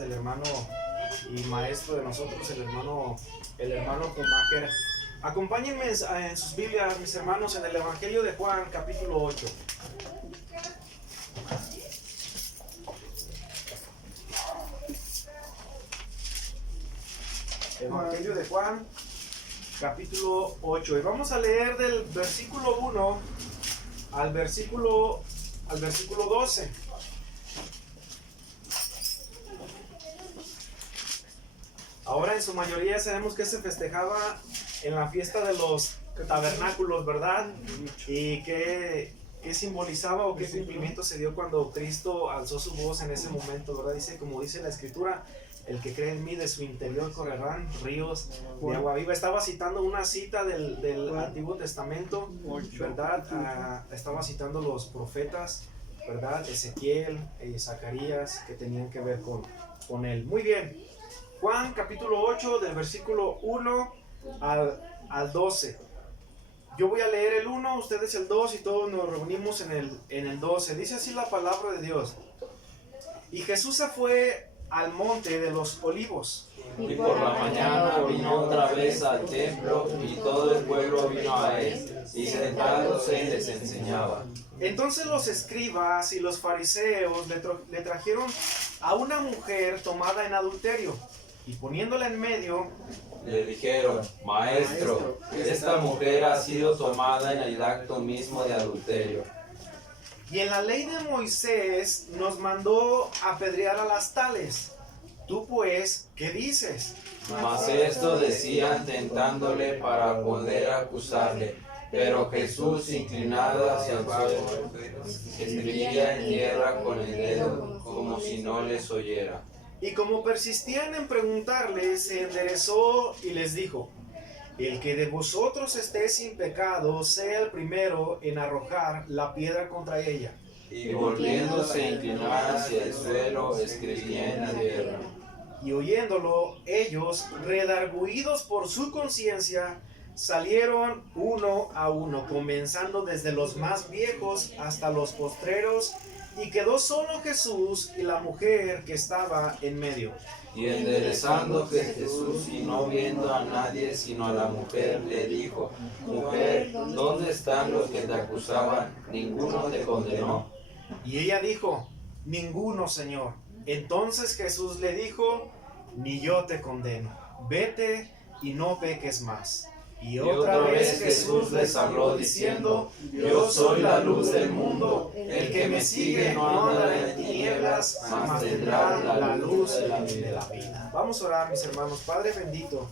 del hermano y maestro de nosotros, el hermano Pumaker. Acompáñenme en sus Biblias, mis hermanos, en el Evangelio de Juan, capítulo 8. Evangelio de Juan, capítulo 8. Y vamos a leer del versículo 1 al versículo 12. Ahora en su mayoría sabemos que se festejaba en la fiesta de los tabernáculos, ¿verdad? Y qué simbolizaba o qué cumplimiento se dio cuando Cristo alzó su voz en ese momento, ¿verdad? Dice, como dice la Escritura, el que cree en mí, de su interior correrán ríos de agua viva. Estaba citando una cita del Antiguo Testamento, ¿verdad? Estaba citando los profetas, ¿verdad? Ezequiel, Zacarías, que tenían que ver con él. Muy bien. Juan capítulo 8, del versículo 1 al 12. Yo voy a leer el 1, ustedes el 2 y todos nos reunimos en el 12. Dice así la palabra de Dios. Y Jesús se fue al monte de los olivos. Y por la mañana vino otra vez al templo y todo el pueblo vino a él, y sentándose les enseñaba. Entonces los escribas y los fariseos le trajeron a una mujer tomada en adulterio, y poniéndola en medio, le dijeron: Maestro, esta mujer ha sido tomada en el acto mismo de adulterio. Y en la ley de Moisés nos mandó apedrear a las tales. Tú pues, ¿qué dices? Mas esto decían tentándole para poder acusarle. Pero Jesús, inclinado hacia el suelo, escribía en tierra con el dedo, como si no les oyera. Y como persistían en preguntarle, se enderezó y les dijo: el que de vosotros esté sin pecado, sea el primero en arrojar la piedra contra ella. Y volviéndose a inclinar hacia el suelo, escribía en la tierra. Y oyéndolo, ellos, redargüidos por su conciencia, salieron uno a uno, comenzando desde los más viejos hasta los postreros, y quedó solo Jesús y la mujer que estaba en medio. Y enderezándose Jesús y no viendo a nadie sino a la mujer, le dijo: Mujer, ¿dónde están los que te acusaban? ¿Ninguno te condenó? Y ella dijo: Ninguno, Señor. Entonces Jesús le dijo: Ni yo te condeno. Vete y no peques más. Y otra vez Jesús les habló diciendo: Yo soy la luz del mundo. El que me sigue no andará en tinieblas, mas tendrá la luz de la vida. Vamos a orar, mis hermanos. Padre bendito,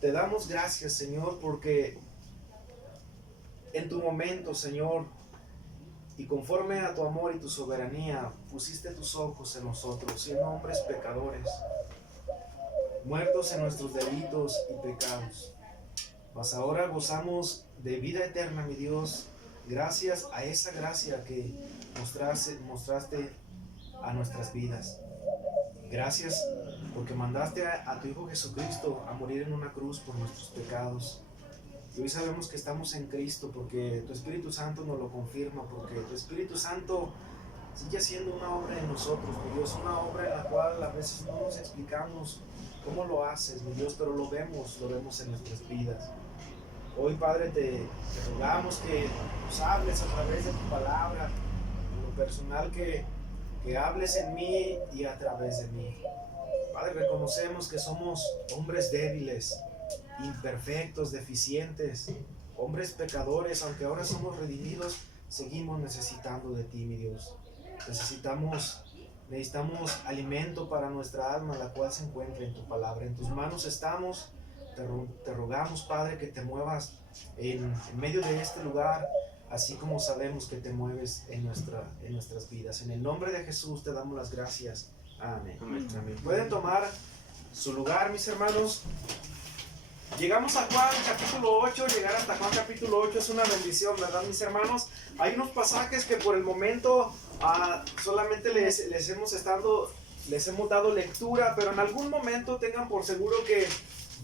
te damos gracias, Señor, porque en tu momento, Señor, y conforme a tu amor y tu soberanía, pusiste tus ojos en nosotros, siendo hombres pecadores, muertos en nuestros delitos y pecados. Mas ahora gozamos de vida eterna, mi Dios, gracias a esa gracia que mostraste a nuestras vidas. Gracias porque mandaste a tu Hijo Jesucristo a morir en una cruz por nuestros pecados. Y hoy sabemos que estamos en Cristo porque tu Espíritu Santo nos lo confirma, porque tu Espíritu Santo sigue haciendo una obra en nosotros, mi Dios, una obra en la cual a veces no nos explicamos cómo lo haces, mi Dios, pero lo vemos en nuestras vidas. Hoy, Padre, te rogamos que nos hables a través de tu palabra, en lo personal que hables en mí y a través de mí. Padre, reconocemos que somos hombres débiles, imperfectos, deficientes, hombres pecadores. Aunque ahora somos redimidos, seguimos necesitando de ti, mi Dios. Necesitamos alimento para nuestra alma, la cual se encuentra en tu palabra. En tus manos estamos. Te rogamos, Padre, que te muevas en medio de este lugar, así como sabemos que te mueves en nuestras vidas. En el nombre de Jesús te damos las gracias. Amén. Amén. Pueden tomar su lugar, mis hermanos. Llegamos a Juan capítulo 8. Llegar hasta Juan capítulo 8 es una bendición, ¿verdad, mis hermanos? Hay unos pasajes que por el momento solamente les hemos dado lectura, pero en algún momento tengan por seguro que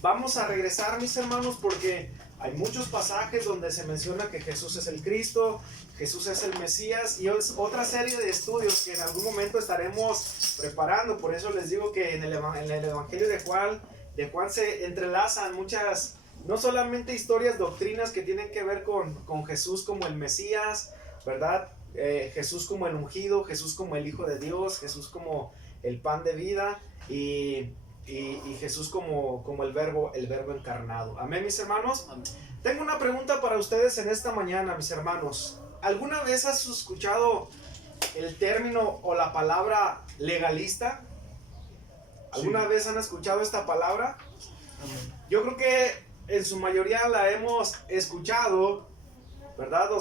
vamos a regresar, mis hermanos, porque Hay muchos pasajes donde se menciona que Jesús es el Cristo, Jesús es el Mesías, y es otra serie de estudios que en algún momento estaremos preparando. Por eso les digo que en el Evangelio de Juan se entrelazan muchas, no solamente historias, doctrinas que tienen que ver con Jesús como el Mesías, ¿verdad? Jesús como el ungido, Jesús como el Hijo de Dios, Jesús como el pan de vida, y Jesús como el verbo encarnado. Amén, mis hermanos. Amén. Tengo una pregunta para ustedes en esta mañana, mis hermanos. ¿Alguna vez has escuchado el término o la palabra legalista? ¿Alguna vez han escuchado esta palabra? Amén. Yo creo que en su mayoría la hemos escuchado, ¿verdad? O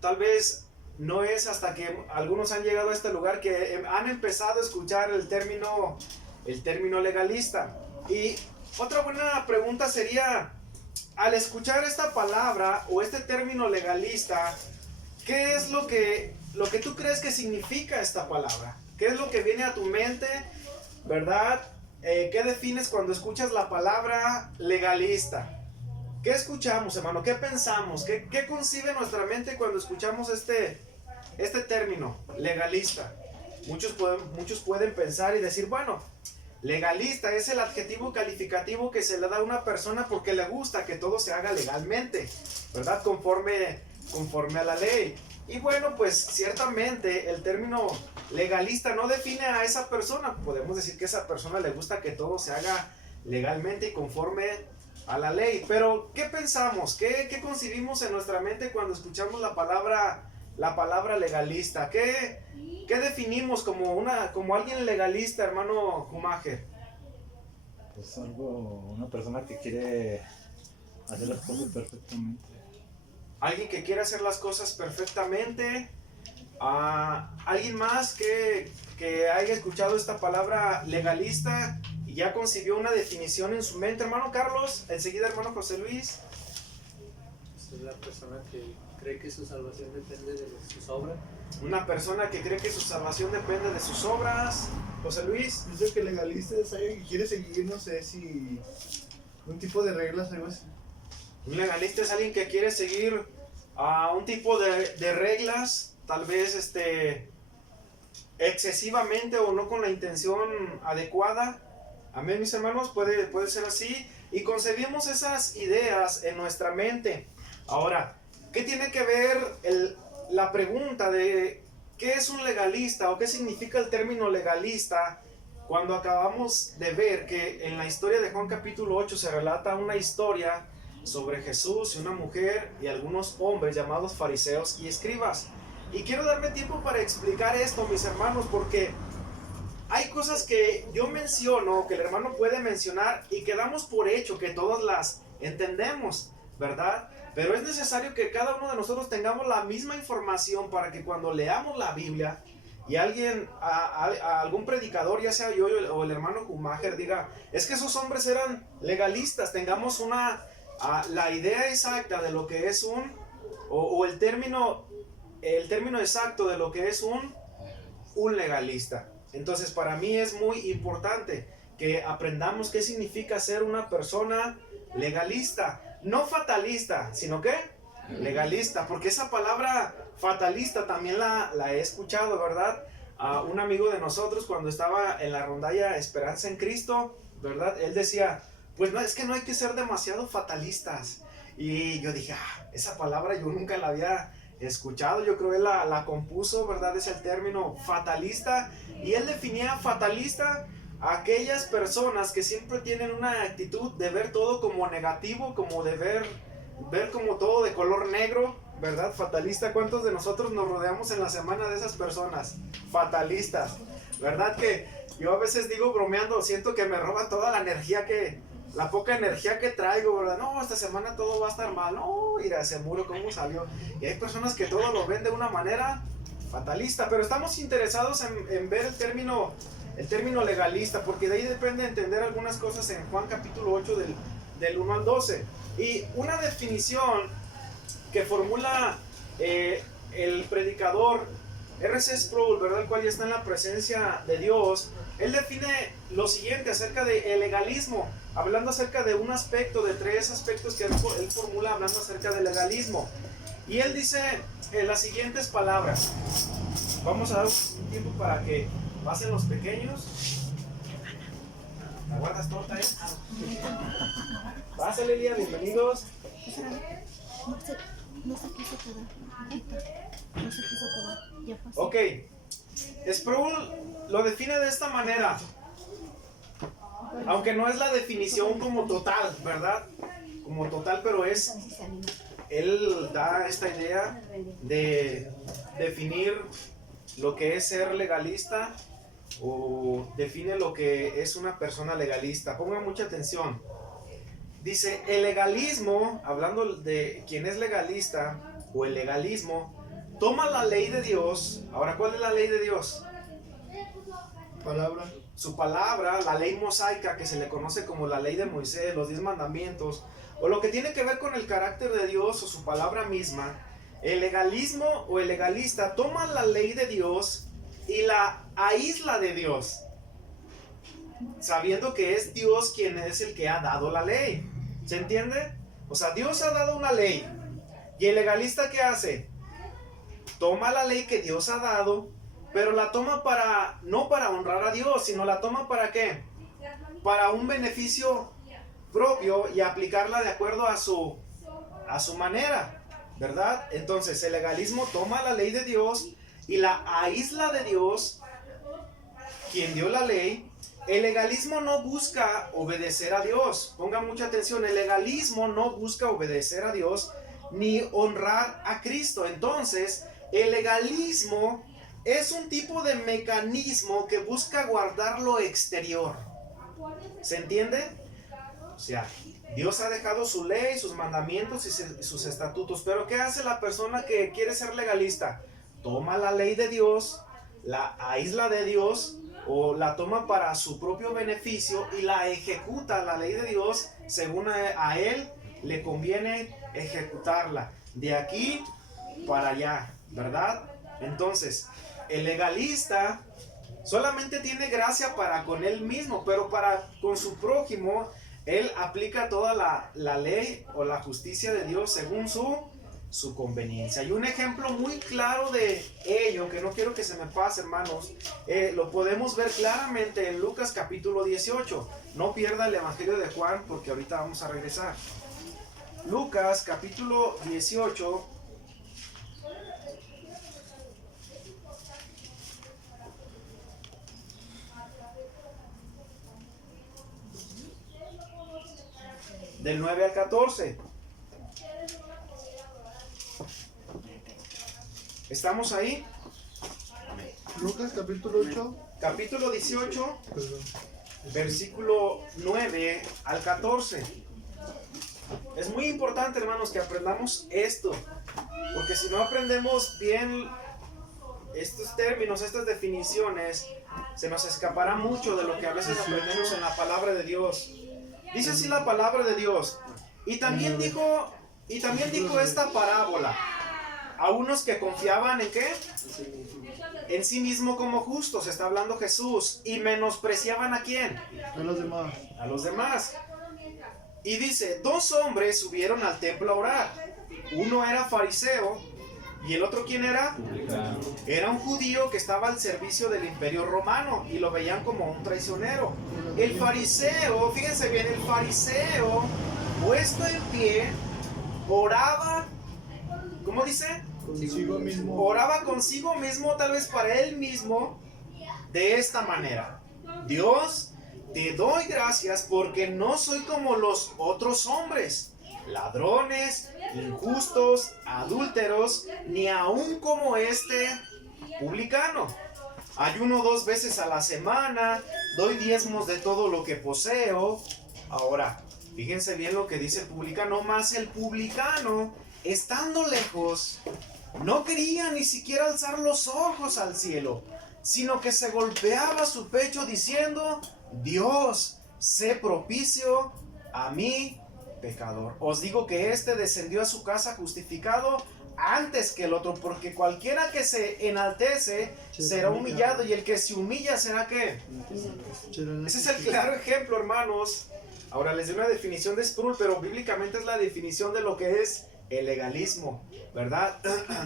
tal vez no es hasta que algunos han llegado a este lugar que han empezado a escuchar el término legalista. Y otra buena pregunta sería, al escuchar esta palabra o este término legalista, ¿qué es lo que tú crees que significa esta palabra? ¿Qué es lo que viene a tu mente, verdad? ¿Qué defines cuando escuchas la palabra legalista? ¿Qué escuchamos, hermano? ¿Qué pensamos? ¿Qué concibe nuestra mente cuando escuchamos este término, legalista? Muchos pueden pensar y decir, bueno, legalista es el adjetivo calificativo que se le da a una persona porque le gusta que todo se haga legalmente, ¿verdad? Conforme a la ley. Y bueno, pues ciertamente el término legalista no define a esa persona. Podemos decir que a esa persona le gusta que todo se haga legalmente y conforme a la ley. Pero, ¿qué pensamos? ¿Qué concibimos en nuestra mente cuando escuchamos la palabra legalista? ¿Qué definimos como alguien legalista, hermano Schumacher? Pues una persona que quiere hacer las cosas perfectamente. Alguien que quiere hacer las cosas perfectamente. Alguien más que haya escuchado esta palabra legalista y ya concibió una definición en su mente, hermano Carlos. Enseguida, hermano José Luis. Es la persona que cree que su salvación depende de sus obras. Una persona que cree que su salvación depende de sus obras. José Luis. Yo sé que legalista es alguien que quiere seguir, no sé si un tipo de reglas, algo así. Un legalista es alguien que quiere seguir un tipo de reglas, tal vez excesivamente o no con la intención adecuada. Amén, mis hermanos, puede ser así. Y concebimos esas ideas en nuestra mente. Ahora, ¿qué tiene que ver la pregunta de qué es un legalista o qué significa el término legalista cuando acabamos de ver que en la historia de Juan capítulo 8 se relata una historia sobre Jesús y una mujer y algunos hombres llamados fariseos y escribas? Y quiero darme tiempo para explicar esto, mis hermanos, porque hay cosas que yo menciono, que el hermano puede mencionar y que damos por hecho que todas las entendemos, ¿verdad? Pero es necesario que cada uno de nosotros tengamos la misma información para que cuando leamos la Biblia y algún predicador, ya sea yo o el hermano Schumacher, diga, es que esos hombres eran legalistas, tengamos la idea exacta de lo que es el término exacto de lo que es un legalista. Entonces, para mí es muy importante que aprendamos qué significa ser una persona legalista. No fatalista, sino que legalista, porque esa palabra fatalista también la he escuchado, ¿verdad? Un amigo de nosotros cuando estaba en la rondalla Esperanza en Cristo, ¿verdad? Él decía, pues no, es que no hay que ser demasiado fatalistas. Y yo dije, esa palabra yo nunca la había escuchado, yo creo que él la compuso, ¿verdad? Es el término fatalista, y él definía fatalista a aquellas personas que siempre tienen una actitud de ver todo como negativo, como de ver como todo de color negro, ¿verdad? Fatalista. ¿Cuántos de nosotros nos rodeamos en la semana de esas personas fatalistas? ¿Verdad que yo a veces digo bromeando, siento que me roban toda la poca energía que traigo, ¿verdad? No, esta semana todo va a estar mal. No, mira ese muro cómo salió. Y hay personas que todo lo ven de una manera fatalista, pero estamos interesados en ver el término legalista, porque de ahí depende entender algunas cosas en Juan capítulo 8 del 1 al 12. Y una definición que formula el predicador R.C. Sproul, ¿verdad? El cual ya está en la presencia de Dios. Él define lo siguiente acerca del legalismo, hablando acerca de un aspecto, de 3 aspectos que él formula hablando acerca del legalismo. Y él dice las siguientes palabras. Vamos a dar un tiempo para que pasen los pequeños. ¿La guardas torta, Pásale, Lía, bienvenidos. No se quiso quedar. No se quiso quedar. Ya pasó. Ok. Sproul lo define de esta manera. Aunque no es la definición como total, ¿verdad? Como total, pero es... Él da esta idea de definir lo que es ser legalista o define lo que es una persona legalista. Pongan mucha atención. Dice, el legalismo, hablando de quien es legalista o el legalismo, toma la ley de Dios. Ahora, ¿cuál es la ley de Dios? Palabra. Su palabra, la ley mosaica, que se le conoce como la ley de Moisés, los 10 mandamientos, o lo que tiene que ver con el carácter de Dios o su palabra misma. El legalismo o el legalista toma la ley de Dios y la aísla de Dios, sabiendo que es Dios quien es el que ha dado la ley. ¿Se entiende? O sea, Dios ha dado una ley. ¿Y el legalista qué hace? Toma la ley que Dios ha dado, pero la toma no para honrar a Dios, sino la toma ¿para qué? Para un beneficio propio y aplicarla de acuerdo a su manera, ¿verdad? Entonces el legalismo toma la ley de Dios y la aísla de Dios, quien dio la ley. El legalismo no busca obedecer a Dios. Pongan mucha atención, el legalismo no busca obedecer a Dios ni honrar a Cristo. Entonces, el legalismo es un tipo de mecanismo que busca guardar lo exterior. ¿Se entiende? O sea, Dios ha dejado su ley, sus mandamientos y sus estatutos. Pero ¿qué hace la persona que quiere ser legalista? Toma la ley de Dios, la aísla de Dios, o la toma para su propio beneficio y la ejecuta, la ley de Dios, según a él le conviene ejecutarla. De aquí para allá, ¿verdad? Entonces, el legalista solamente tiene gracia para con él mismo, pero para con su prójimo, él aplica toda la ley o la justicia de Dios según su conveniencia. Y un ejemplo muy claro de ello, que no quiero que se me pase, hermanos, lo podemos ver claramente en Lucas capítulo 18. No pierda el Evangelio de Juan porque ahorita vamos a regresar. Lucas capítulo 18. Del 9 al 14. ¿Estamos ahí? Lucas capítulo 8. Capítulo 18, Perdón. versículo 9 al 14. Es muy importante, hermanos, que aprendamos esto, porque si no aprendemos bien estos términos, estas definiciones, se nos escapará mucho de lo que a veces aprendemos en la palabra de Dios. Dice así la palabra de Dios. Y también dijo esta parábola a unos que confiaban ¿en qué? En sí mismo como justos, está hablando Jesús, y menospreciaban ¿a quién? A los demás. A los demás. Y dice, 2 hombres subieron al templo a orar. Uno era fariseo y el otro ¿quién era? Publicano. Era un judío que estaba al servicio del imperio romano y lo veían como un traicionero. El fariseo, fíjense bien, el fariseo, puesto en pie, oraba, ¿cómo dice? Consigo mismo. Oraba consigo mismo, tal vez para él mismo, de esta manera: Dios, te doy gracias porque no soy como los otros hombres, ladrones, injustos, adúlteros, ni aún como este publicano. Ayuno 2 veces a la semana, doy diezmos de todo lo que poseo. Ahora, fíjense bien lo que dice el publicano, más el publicano, estando lejos, no quería ni siquiera alzar los ojos al cielo, sino que se golpeaba su pecho diciendo: Dios, sé propicio a mí, pecador. Os digo que este descendió a su casa justificado antes que el otro, porque cualquiera que se enaltece será humillado, y el que se humilla será ¿qué? Ese es el claro ejemplo, hermanos. Ahora les doy una definición de Sproul, pero bíblicamente es la definición de lo que es el legalismo, ¿verdad?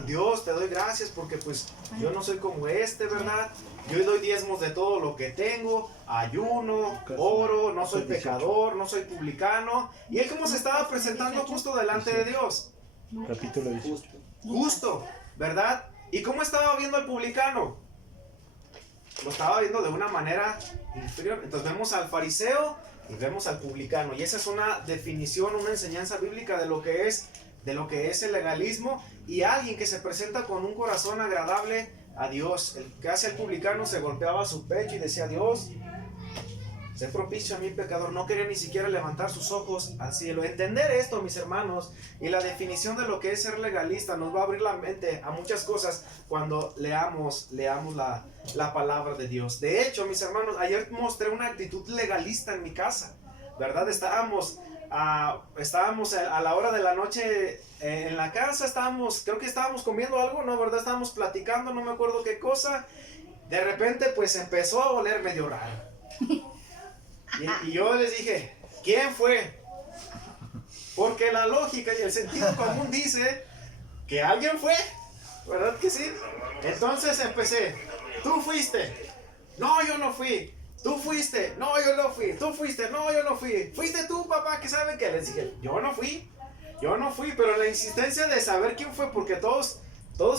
Dios, te doy gracias porque pues yo no soy como ¿verdad? Yo doy diezmos de todo lo que tengo, ayuno, oro, no soy pecador, no soy publicano. Y él como se estaba presentando justo delante de Dios. Capítulo 18. Justo, ¿verdad? ¿Y cómo estaba viendo al publicano? Lo estaba viendo de una manera inferior. Entonces vemos al fariseo y vemos al publicano. Y esa es una definición, una enseñanza bíblica de lo que es el legalismo, y alguien que se presenta con un corazón agradable a Dios. El que hace el publicano se golpeaba su pecho y decía: Dios, sé propicio a mi pecador. No quería ni siquiera levantar sus ojos al cielo. Entender esto, mis hermanos, y la definición de lo que es ser legalista nos va a abrir la mente a muchas cosas cuando leamos la palabra de Dios. De hecho, mis hermanos, ayer mostré una actitud legalista en mi casa, ¿verdad? Estábamos a la hora de la noche en la casa, creo que estábamos comiendo algo, ¿no? ¿Verdad? Estábamos platicando, no me acuerdo qué cosa. De repente pues empezó a oler medio raro. Y yo les dije: ¿quién fue? Porque la lógica y el sentido común dice que alguien fue, ¿verdad que sí? Entonces empecé: tú fuiste. No, yo no fui. Tú fuiste. No, yo no fui. Tú fuiste. No, yo no fui. Fuiste tú, papá, que sabe que. Les dije: yo no fui, pero la insistencia de saber quién fue, porque todos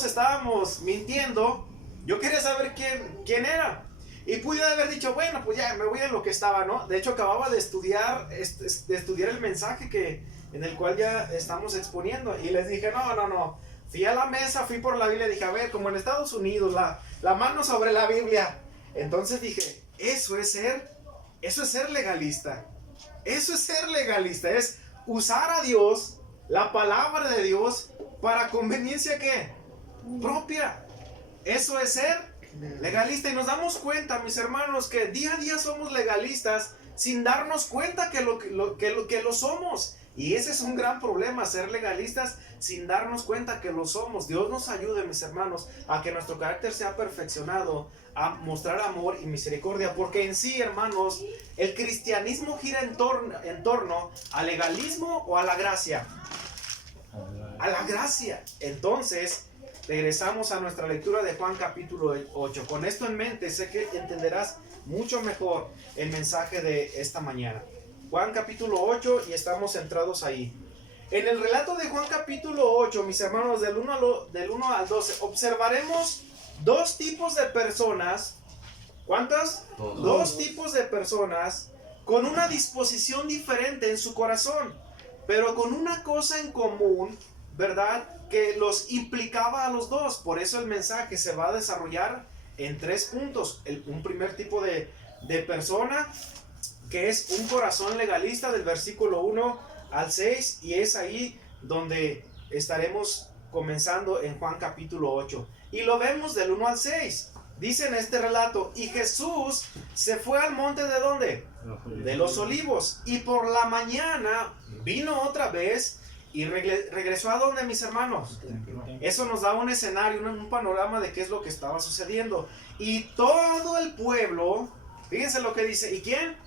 estábamos mintiendo. Yo quería saber quién era. Y pude haber dicho: bueno, pues ya me voy a lo que estaba, ¿no? De hecho, acababa de estudiar el mensaje en el cual ya estamos exponiendo. Y les dije: no. Fui a la mesa, fui por la Biblia, dije: a ver, como en Estados Unidos, la mano sobre la Biblia. Entonces dije: eso es ser legalista. Eso es ser legalista, es usar a Dios, la palabra de Dios, para conveniencia ¿qué? Propia. Eso es ser legalista. Y nos damos cuenta, mis hermanos, que día a día somos legalistas sin darnos cuenta que lo somos. Y ese es un gran problema, ser legalistas sin darnos cuenta que lo somos. Dios nos ayude, mis hermanos, a que nuestro carácter sea perfeccionado, a mostrar amor y misericordia, porque en sí, hermanos, el cristianismo gira en torno al legalismo o a la gracia. A la gracia. Entonces, regresamos a nuestra lectura de Juan capítulo 8. Con esto en mente, sé que entenderás mucho mejor el mensaje de esta mañana. Juan capítulo 8, y estamos centrados ahí. En el relato de Juan capítulo 8, mis hermanos, del 1 al 12, observaremos dos tipos de personas. ¿Cuántas? Dos tipos de personas con una disposición diferente en su corazón, pero con una cosa en común, ¿verdad? Que los implicaba a los dos. Por eso el mensaje se va a desarrollar en 3 puntos. Un primer tipo de persona, que es un corazón legalista, del versículo 1 al 6, y es ahí donde estaremos comenzando en Juan capítulo 8. Y lo vemos del 1 al 6. Dice en este relato: y Jesús se fue al monte ¿de dónde? De los Olivos. Y por la mañana vino otra vez y regresó ¿a dónde, mis hermanos? Eso nos da un escenario, un panorama de qué es lo que estaba sucediendo. Y todo el pueblo, fíjense lo que dice. ¿Y quién?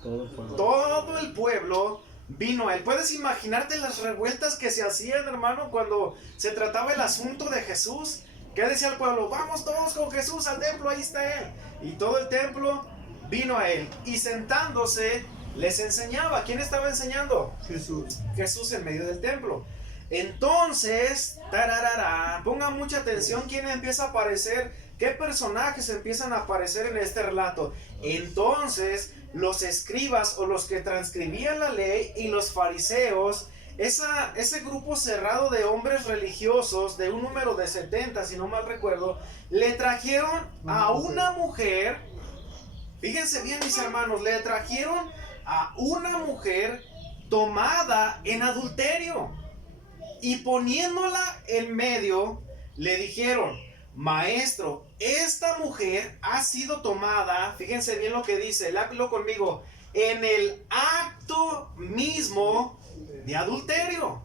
Todo el pueblo vino a él. ¿Puedes imaginarte las revueltas que se hacían, hermano, cuando se trataba el asunto de Jesús? ¿Qué decía el pueblo? Vamos todos con Jesús al templo, ahí está él. Y todo el templo vino a él. Y sentándose, les enseñaba. ¿Quién estaba enseñando? Jesús. Jesús en medio del templo. Entonces, pongan mucha atención quién empieza a aparecer, qué personajes empiezan a aparecer en este relato. Entonces, los escribas o los que transcribían la ley y los fariseos, ese grupo cerrado de hombres religiosos, de un número de 70, si no mal recuerdo, le trajeron a una mujer. Fíjense bien, mis hermanos, le trajeron a una mujer tomada en adulterio, y poniéndola en medio, le dijeron: maestro, esta mujer ha sido tomada, fíjense bien lo que dice, léalo conmigo, en el acto mismo de adulterio.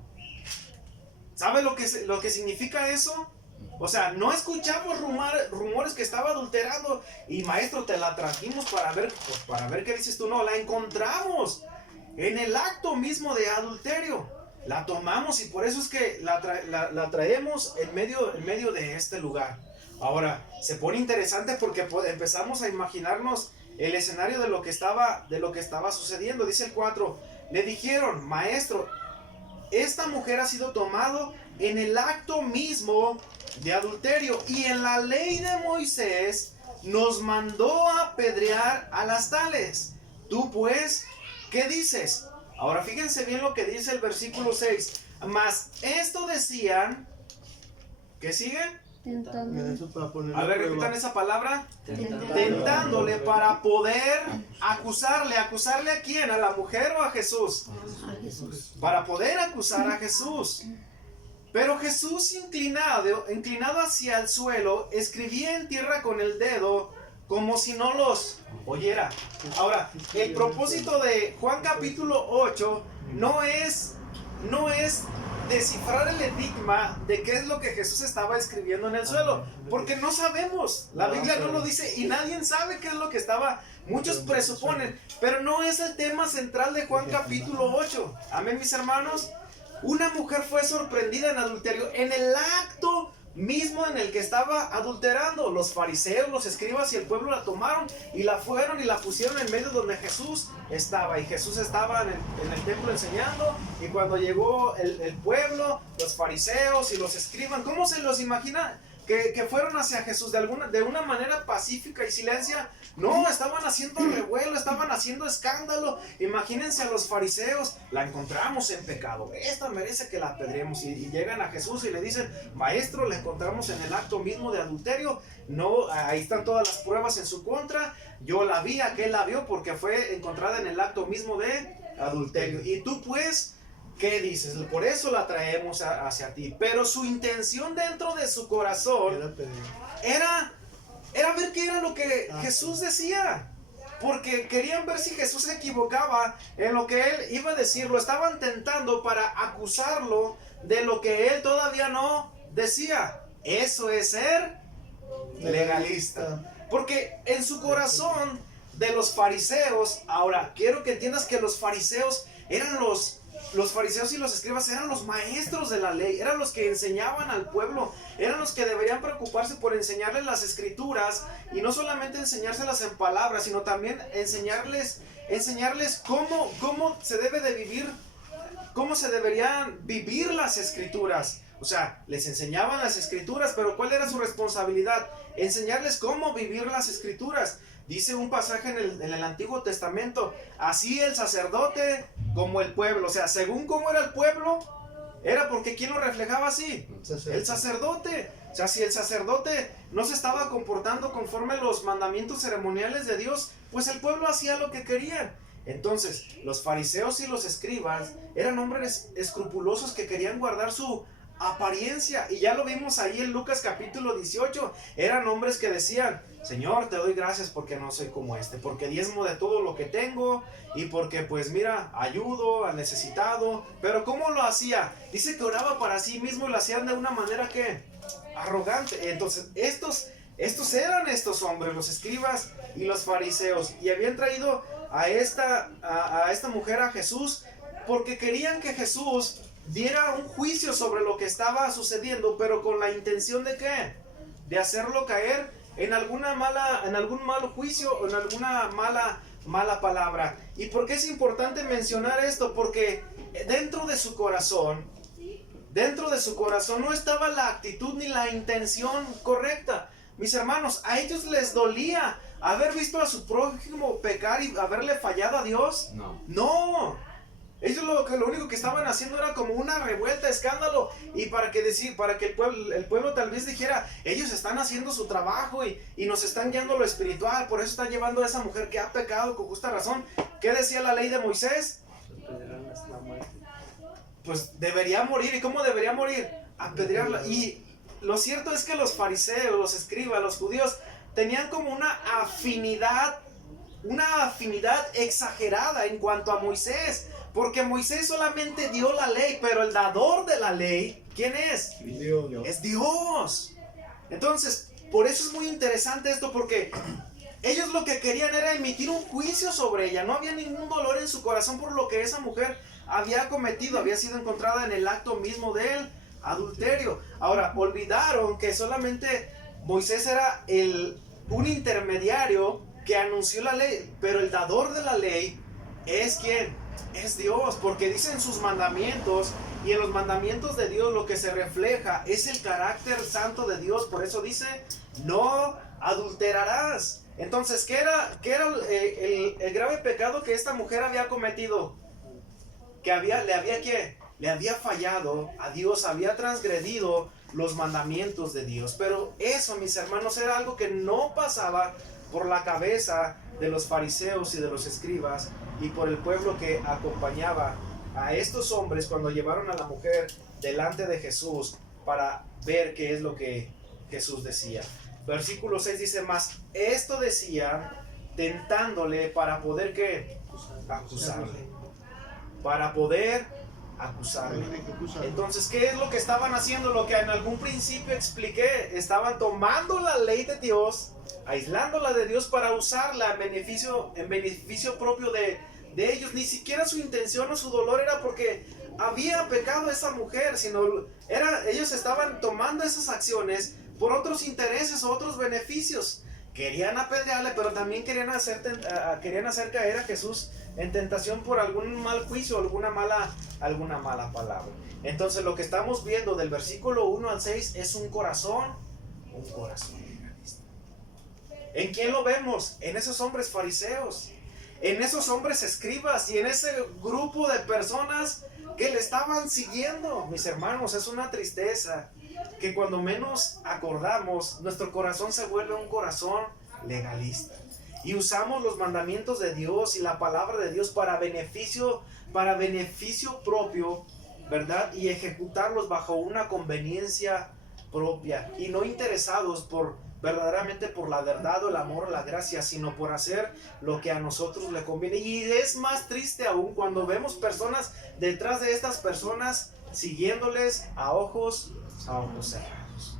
¿Sabe lo que significa eso? O sea, no escuchamos rumores que estaba adulterando y maestro, te la trajimos para ver, pues, para ver qué dices tú. No, la encontramos en el acto mismo de adulterio. La tomamos y por eso es que la traemos en medio de este lugar. Ahora, se pone interesante porque empezamos a imaginarnos el escenario de lo que estaba sucediendo. Dice el 4, le dijeron, maestro, esta mujer ha sido tomada en el acto mismo de adulterio y en la ley de Moisés nos mandó a apedrear a las tales. Tú pues, ¿qué dices? Ahora fíjense bien lo que dice el versículo 6. Mas esto decían, ¿qué sigue? Tentando. A ver, repitan esa palabra. Tentándole para poder acusarle. ¿Acusarle a quién? ¿A la mujer o a Jesús? A Jesús. Para poder acusar a Jesús. Pero Jesús, inclinado hacia el suelo, escribía en tierra con el dedo como si no los oyera. Ahora, el propósito de Juan capítulo 8 no es descifrar el enigma de qué es lo que Jesús estaba escribiendo en el suelo, porque no sabemos. La Biblia no lo dice y nadie sabe qué es lo que estaba. Muchos presuponen, pero no es el tema central de Juan capítulo 8. Amén, mis hermanos. Una mujer fue sorprendida en adulterio en el acto mismo en el que estaba adulterando. Los fariseos, los escribas y el pueblo la tomaron y la fueron y la pusieron en medio donde Jesús estaba. Y Jesús estaba en el templo enseñando. Y cuando llegó el pueblo, los fariseos y los escribas, ¿cómo se los imagina? Que fueron hacia Jesús de una manera pacífica y silencia. No, estaban haciendo revuelo, estaban haciendo escándalo. Imagínense a los fariseos, la encontramos en pecado, esta merece que la apedreemos. Y llegan a Jesús y le dicen, maestro, la encontramos en el acto mismo de adulterio. No, ahí están todas las pruebas en su contra. Yo la vi, aquel la vio porque fue encontrada en el acto mismo de adulterio. Y tú pues, ¿qué dices? Por eso la traemos hacia ti. Pero su intención dentro de su corazón era ver qué era lo que Jesús decía. Porque querían ver si Jesús se equivocaba en lo que él iba a decir. Lo estaban tentando para acusarlo de lo que él todavía no decía. Eso es ser legalista. Porque en su corazón de los fariseos, ahora quiero que entiendas que los fariseos eran los fariseos y los escribas eran los maestros de la ley, eran los que enseñaban al pueblo, eran los que deberían preocuparse por enseñarles las escrituras y no solamente enseñárselas en palabras, sino también enseñarles cómo se debe de vivir, cómo se deberían vivir las escrituras. O sea, les enseñaban las escrituras, pero ¿cuál era su responsabilidad? Enseñarles cómo vivir las escrituras. Dice un pasaje en el Antiguo Testamento, así el sacerdote como el pueblo. O sea, según cómo era el pueblo, era porque ¿quién lo reflejaba así? El sacerdote. O sea, si el sacerdote no se estaba comportando conforme a los mandamientos ceremoniales de Dios, pues el pueblo hacía lo que querían. Entonces, los fariseos y los escribas eran hombres escrupulosos que querían guardar su apariencia, y ya lo vimos ahí en Lucas capítulo 18, eran hombres que decían, Señor, te doy gracias porque no soy como porque diezmo de todo lo que tengo, y porque pues mira, ayudo al necesitado. Pero ¿cómo lo hacía? Dice que oraba para sí mismo y lo hacían de una manera que arrogante. Entonces estos eran estos hombres, los escribas y los fariseos, y habían traído a esta mujer a Jesús porque querían que Jesús diera un juicio sobre lo que estaba sucediendo, pero con la intención de ¿qué? De hacerlo caer en algún mal juicio o en alguna mala palabra. ¿Y por qué es importante mencionar esto? Porque dentro de su corazón no estaba la actitud ni la intención correcta. Mis hermanos, a ellos les dolía haber visto a su prójimo pecar y haberle fallado a Dios. No. Ellos lo único que estaban haciendo era como una revuelta, escándalo, y para que el pueblo tal vez dijera, ellos están haciendo su trabajo y nos están guiando lo espiritual, por eso están llevando a esa mujer que ha pecado con justa razón. ¿Qué decía la ley de Moisés? Pues debería morir. ¿Y cómo debería morir? Apedrearla. Y lo cierto es que los fariseos, los escribas, los judíos tenían como una afinidad exagerada en cuanto a Moisés. Porque Moisés solamente dio la ley, pero el dador de la ley, ¿quién es? Dios. Es Dios. Entonces, por eso es muy interesante esto, porque ellos lo que querían era emitir un juicio sobre ella. No había ningún dolor en su corazón por lo que esa mujer había cometido, había sido encontrada en el acto mismo del adulterio. Ahora, olvidaron que solamente Moisés era un intermediario que anunció la ley, pero el dador de la ley es ¿quién? Es Dios, porque dicen sus mandamientos, y en los mandamientos de Dios lo que se refleja es el carácter santo de Dios. Por eso dice, no adulterarás. Entonces, ¿qué era el grave pecado que esta mujer había cometido? Que le había fallado a Dios, había transgredido los mandamientos de Dios. Pero eso, mis hermanos, era algo que no pasaba por la cabeza de los fariseos y de los escribas y por el pueblo que acompañaba a estos hombres cuando llevaron a la mujer delante de Jesús para ver qué es lo que Jesús decía. Versículo 6 dice, más esto decía tentándole para poder ¿qué? Acusarle. Para poder acusarle. Entonces, ¿qué es lo que estaban haciendo? Lo que en algún principio expliqué. Estaban tomando la ley de Dios, aislándola de Dios para usarla en beneficio propio de ellos. Ni siquiera su intención o su dolor era porque había pecado esa mujer, sino ellos estaban tomando esas acciones por otros intereses o otros beneficios. Querían apedrearle, pero también querían hacer caer a Jesús en tentación por algún mal juicio, alguna mala palabra. Entonces, lo que estamos viendo del versículo 1 al 6 es un corazón legalista. ¿En quién lo vemos? En esos hombres fariseos, en esos hombres escribas y en ese grupo de personas que le estaban siguiendo. Mis hermanos, es una tristeza que cuando menos acordamos, nuestro corazón se vuelve un corazón legalista. Y usamos los mandamientos de Dios y la palabra de Dios para beneficio propio, ¿verdad? Y ejecutarlos bajo una conveniencia propia. Y no interesados verdaderamente por la verdad o el amor o la gracia, sino por hacer lo que a nosotros le conviene. Y es más triste aún cuando vemos personas detrás de estas personas siguiéndoles a ojos cerrados.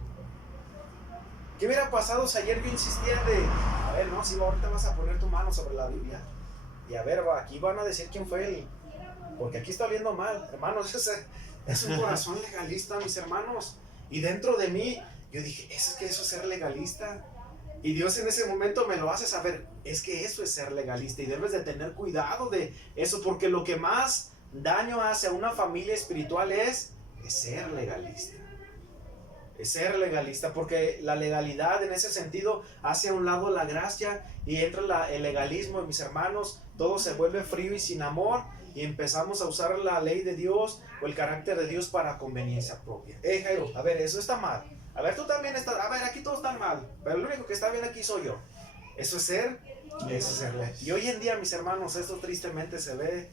¿Qué hubiera pasado si ayer yo insistía a ver, no, si ahorita vas a poner tu mano sobre la Biblia y a ver, aquí van a decir quién fue porque aquí está viendo mal, hermanos? Es un corazón legalista, mis hermanos. Y dentro de mí yo dije, eso es ser legalista. Y Dios en ese momento me lo hace saber, es que eso es ser legalista y debes de tener cuidado de eso, porque lo que más daño hace a una familia espiritual es ser legalista. Es ser legalista, porque la legalidad en ese sentido hace a un lado la gracia y entra el legalismo, mis hermanos. Todo se vuelve frío y sin amor y empezamos a usar la ley de Dios o el carácter de Dios para conveniencia propia. Jairo, a ver, eso está mal. A ver, tú también estás, a ver, aquí todos están mal, pero el único que está bien aquí soy yo. Eso es ser ley. Y hoy en día, mis hermanos, esto tristemente se ve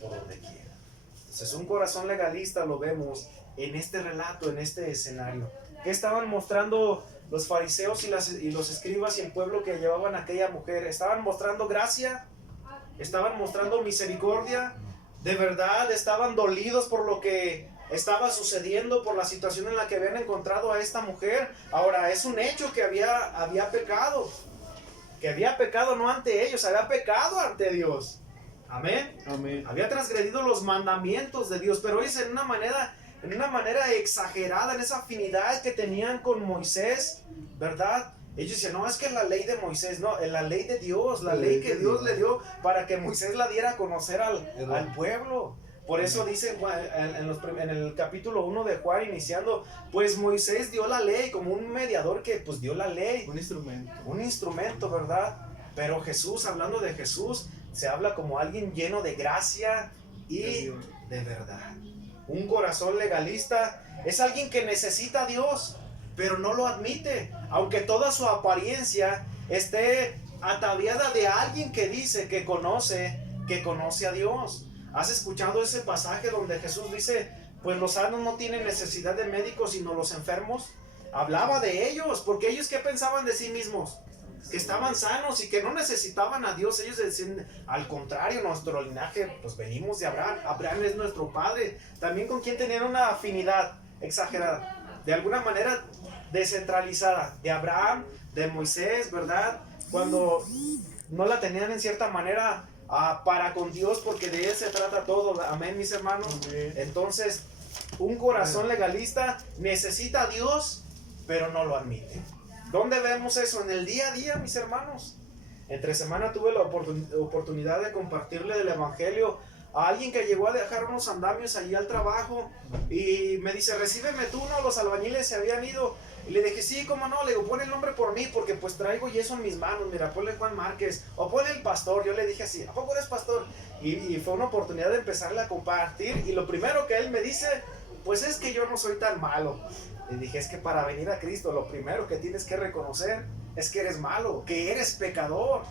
por donde quiera. Entonces, un corazón legalista lo vemos en este relato, en este escenario. ¿Qué estaban mostrando los fariseos y los escribas y el pueblo que llevaban a aquella mujer? ¿Estaban mostrando gracia? ¿Estaban mostrando misericordia? ¿De verdad estaban dolidos por lo que estaba sucediendo, por la situación en la que habían encontrado a esta mujer? Ahora, es un hecho que había pecado. Que había pecado no ante ellos, había pecado ante Dios. Amén. Amén. Había transgredido los mandamientos de Dios, pero es en una manera exagerada, en esa afinidad que tenían con Moisés, ¿verdad? Ellos decían, no, es que la ley de Moisés, no, es la ley de Dios, la ley que Dios le dio para que Moisés la diera a conocer al pueblo. Por eso dice en el capítulo 1 de Juan, iniciando, pues Moisés dio la ley como un mediador que pues dio la ley. Un instrumento, ¿verdad? Pero Jesús, hablando de Jesús, se habla como alguien lleno de gracia y de verdad. Un corazón legalista es alguien que necesita a Dios, pero no lo admite, aunque toda su apariencia esté ataviada de alguien que dice que conoce a Dios. ¿Has escuchado ese pasaje donde Jesús dice, pues los sanos no tienen necesidad de médicos sino los enfermos? Hablaba de ellos, porque ellos ¿qué pensaban de sí mismos? que estaban sanos y que no necesitaban a Dios. Ellos decían, al contrario, nuestro linaje, pues venimos de Abraham. Abraham es nuestro padre. También con quien tenían una afinidad exagerada, de alguna manera descentralizada, de Abraham, de Moisés, ¿verdad? Cuando no la tenían en cierta manera para con Dios, porque de Él se trata todo. Amén, mis hermanos. Amén. Entonces, un corazón legalista necesita a Dios, pero no lo admite. ¿Dónde vemos eso? En el día a día, mis hermanos. Entre semana tuve la oportunidad de compartirle del evangelio a alguien que llegó a dejar unos andamios allí al trabajo y me dice, recíbeme tú, ¿no? Los albañiles se habían ido. Y le dije, sí, cómo no, le digo, pon el nombre por mí, porque pues traigo yeso en mis manos, mira, ponle Juan Márquez, o ponle el pastor. Yo le dije así, ¿a poco eres pastor? Y fue una oportunidad de empezarle a compartir, y lo primero que él me dice, pues es que yo no soy tan malo. Le dije, es que para venir a Cristo, lo primero que tienes que reconocer es que eres malo, que eres pecador.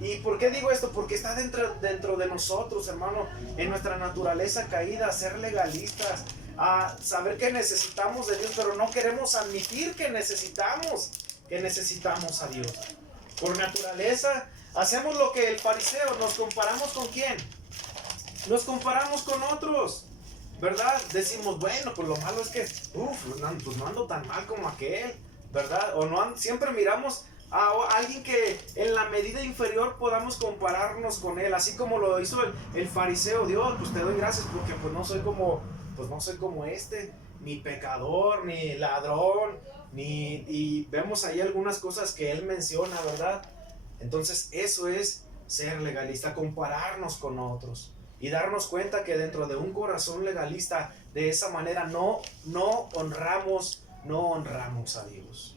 ¿Y por qué digo esto? Porque está dentro de nosotros, hermano, en nuestra naturaleza caída, ser legalistas, a saber que necesitamos de Dios, pero no queremos admitir que necesitamos a Dios. Por naturaleza, hacemos lo que el fariseo, nos comparamos ¿con quién? Nos comparamos con otros, ¿verdad? Decimos, bueno, pues lo malo es que, pues no ando tan mal como aquel, ¿verdad? O no siempre miramos a alguien que en la medida inferior podamos compararnos con él, así como lo hizo el fariseo. Dios, pues te doy gracias porque pues no soy como este, ni pecador, ni ladrón, y vemos ahí algunas cosas que él menciona, ¿verdad? Entonces eso es ser legalista, compararnos con otros y darnos cuenta que dentro de un corazón legalista, de esa manera no honramos a Dios.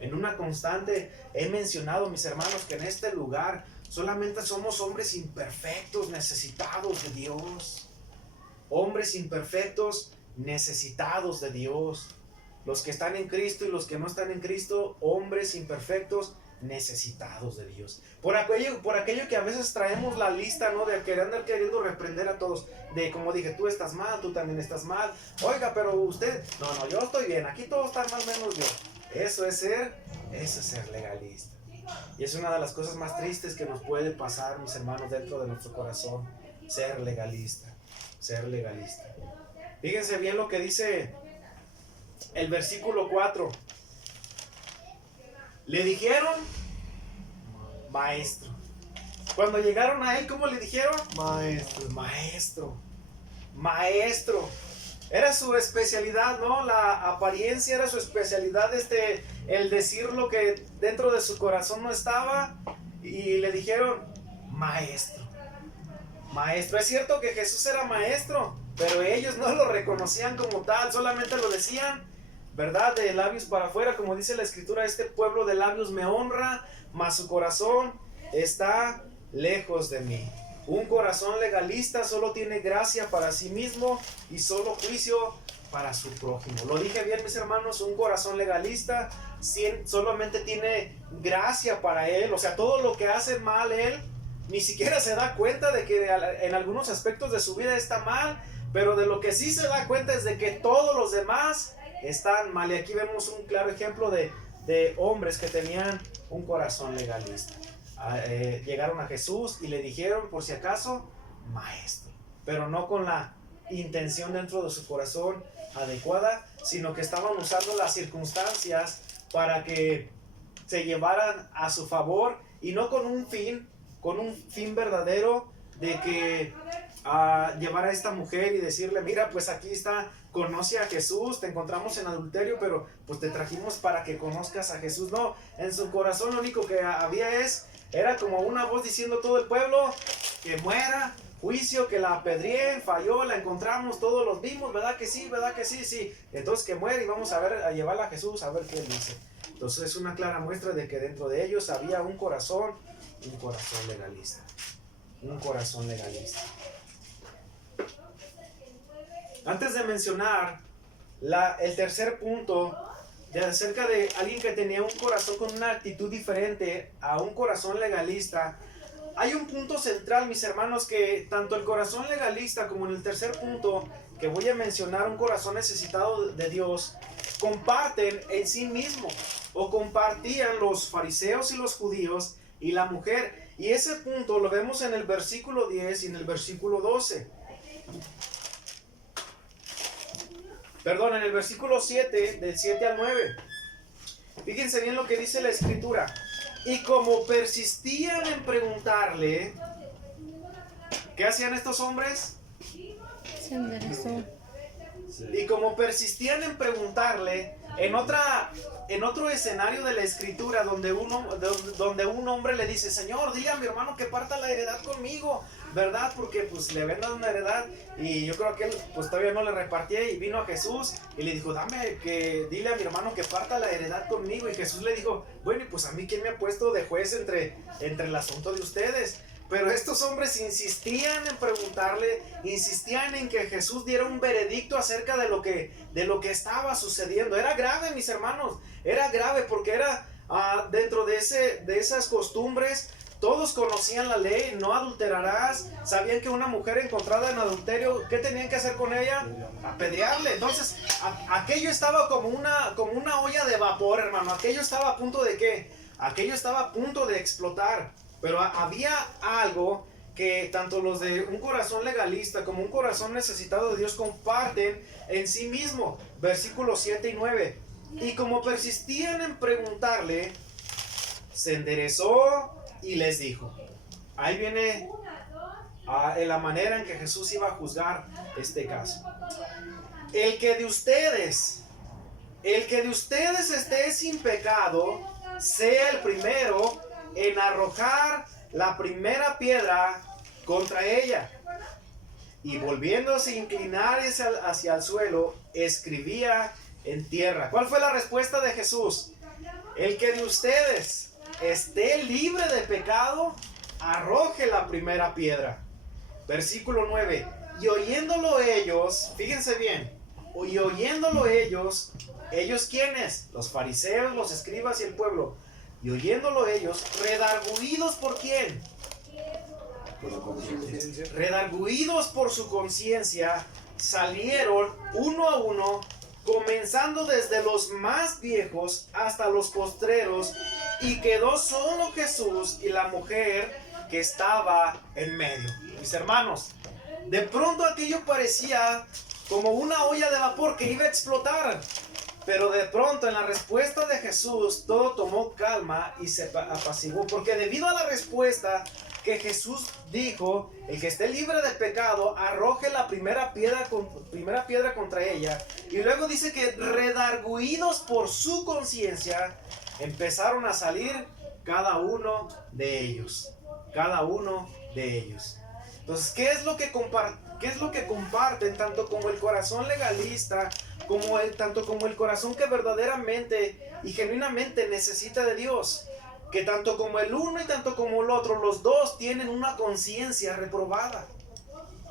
En una constante he mencionado, mis hermanos, que en este lugar solamente somos hombres imperfectos, necesitados de Dios. Hombres imperfectos, necesitados de Dios. Los que están en Cristo y los que no están en Cristo, hombres imperfectos, necesitados de Dios. Por aquello que a veces traemos la lista, ¿no? De andar queriendo reprender a todos. De como dije, tú estás mal, tú también estás mal. Oiga, pero usted, no, yo estoy bien, aquí todos están mal menos yo. Eso es ser legalista. Y es una de las cosas más tristes que nos puede pasar, mis hermanos, dentro de nuestro corazón. Ser legalista. Fíjense bien lo que dice el versículo 4. Le dijeron, maestro. Cuando llegaron a él, ¿cómo le dijeron? Maestro. Era su especialidad, ¿no? La apariencia era su especialidad, el decir lo que dentro de su corazón no estaba. Y le dijeron, maestro. Es cierto que Jesús era maestro, pero ellos no lo reconocían como tal, solamente lo decían, ¿verdad? De labios para afuera, como dice la escritura, este pueblo de labios me honra, mas su corazón está lejos de mí. Un corazón legalista solo tiene gracia para sí mismo y solo juicio para su prójimo. Lo dije bien, mis hermanos, un corazón legalista solamente tiene gracia para él. O sea, todo lo que hace mal él, ni siquiera se da cuenta de que en algunos aspectos de su vida está mal, pero de lo que sí se da cuenta es de que todos los demás están mal. Y aquí vemos un claro ejemplo de hombres que tenían un corazón legalista. Llegaron a Jesús y le dijeron, por si acaso, maestro, pero no con la intención dentro de su corazón adecuada, sino que estaban usando las circunstancias para que se llevaran a su favor y no con un fin verdadero de que llevar a esta mujer y decirle, mira, pues aquí está, conoce a Jesús, te encontramos en adulterio, pero pues te trajimos para que conozcas a Jesús. No, en su corazón lo único que había era como una voz diciendo todo el pueblo, que muera, juicio, que la apedreen, falló, la encontramos, todos los vimos, ¿verdad que sí? Sí. Entonces que muere y vamos a llevarla a Jesús a ver qué él dice. Entonces es una clara muestra de que dentro de ellos había un corazón legalista. Un corazón legalista. Antes de mencionar el tercer punto, acerca de alguien que tenía un corazón con una actitud diferente a un corazón legalista, hay un punto central, mis hermanos, que tanto el corazón legalista como en el tercer punto que voy a mencionar, un corazón necesitado de Dios, comparten en sí mismo. o compartían los fariseos y los judíos y la mujer. Y ese punto lo vemos en el versículo 10 y en el versículo 12. Perdón, en el versículo 7, del 7 al 9. Fíjense bien lo que dice la escritura. Y como persistían en preguntarle, ¿qué hacían estos hombres? Se enderezó. Y como persistían en preguntarle, en otro escenario de la escritura donde un hombre le dice, Señor, dile a mi hermano que parta la heredad conmigo, ¿verdad? Porque pues le habían dado una heredad y yo creo que él pues todavía no le repartía, y vino a Jesús y le dijo, dile a mi hermano que parta la heredad conmigo. Y Jesús le dijo, bueno, y pues a mí quién me ha puesto de juez entre el asunto de ustedes. Pero estos hombres insistían en preguntarle, insistían en que Jesús diera un veredicto acerca de lo que estaba sucediendo. Era grave, mis hermanos, era grave porque era dentro de esas costumbres. Todos conocían la ley, no adulterarás. Sabían que una mujer encontrada en adulterio, ¿qué tenían que hacer con ella? Apedrearle. Entonces, aquello estaba como una olla de vapor, hermano. Aquello estaba a punto de ¿qué? Aquello estaba a punto de explotar. Pero había algo que tanto los de un corazón legalista como un corazón necesitado de Dios comparten en sí mismo. Versículos 7 y 9. Y como persistían en preguntarle, se enderezó y les dijo. Ahí viene la manera en que Jesús iba a juzgar este caso. El que de ustedes esté sin pecado, sea el primero en arrojar la primera piedra contra ella. Y volviéndose a inclinar hacia el suelo, escribía en tierra. ¿Cuál fue la respuesta de Jesús? El que de ustedes esté libre de pecado, arroje la primera piedra. Versículo 9. Y oyéndolo ellos, fíjense bien, y oyéndolo ellos ¿quiénes? Los fariseos, los escribas y el pueblo. Y oyéndolo ellos, redargüidos ¿por quién? Redargüidos por su conciencia, salieron uno a uno, comenzando desde los más viejos hasta los postreros, y quedó solo Jesús y la mujer que estaba en medio. Mis hermanos, de pronto aquello parecía como una olla de vapor que iba a explotar. Pero de pronto en la respuesta de Jesús todo tomó calma y se apaciguó, porque debido a la respuesta que Jesús dijo, el que esté libre de pecado arroje la primera piedra contra ella. Y luego dice que redargüidos por su conciencia empezaron a salir cada uno de ellos. Entonces, ¿qué es lo que comparten tanto como el corazón legalista, tanto como el corazón que verdaderamente y genuinamente necesita de Dios? Que tanto como el uno y tanto como el otro, los dos tienen una conciencia reprobada.